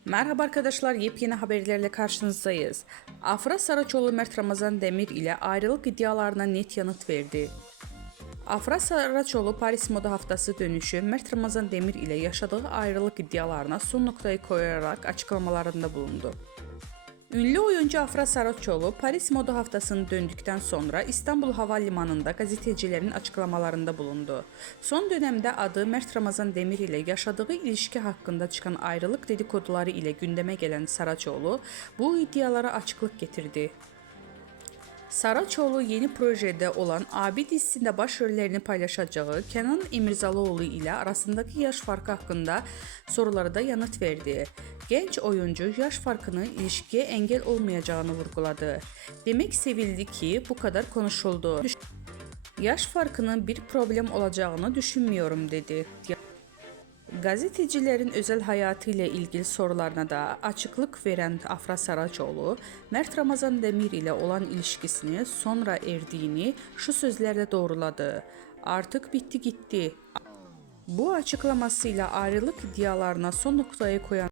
Merhaba arkadaşlar, yepyeni haberlerle karşınızdayız. Afra Saraçoğlu Mert Ramazan Demir ile ayrılık iddialarına net yanıt verdi. Afra Saraçoğlu Paris Moda Haftası dönüşü Mert Ramazan Demir ile yaşadığı ayrılık iddialarına son noktayı koyarak açıklamalarında bulundu. Ünlü oyuncu Afra Saraçoğlu Paris Moda Haftası'nı döndükten sonra İstanbul Havalimanı'nda gazetecilerin açıklamalarında bulundu. Son dönemde adı Mert Ramazan Demir ile yaşadığı ilişki hakkında çıkan ayrılık dedikoduları ile gündeme gelen Saraçoğlu bu iddialara açıklık getirdi. Saraçoğlu yeni projede olan Abi dizisinde başrollerini paylaşacağı Kenan İmirzalıoğlu ile arasındaki yaş farkı hakkında sorulara da yanıt verdi. Genç oyuncu yaş farkının ilişkiye engel olmayacağını vurguladı. Demek sevildi ki bu kadar konuşuldu. Yaş farkının bir problem olacağını düşünmüyorum dedi. Gazetecilerin özel hayatı ile ilgili sorularına da açıklık veren Afra Saraçoğlu, Mert Ramazan Demir ile olan ilişkisini sonra erdiğini şu sözlerle doğruladı. Artık bitti gitti. Bu açıklamasıyla ayrılık iddialarına son noktayı koyan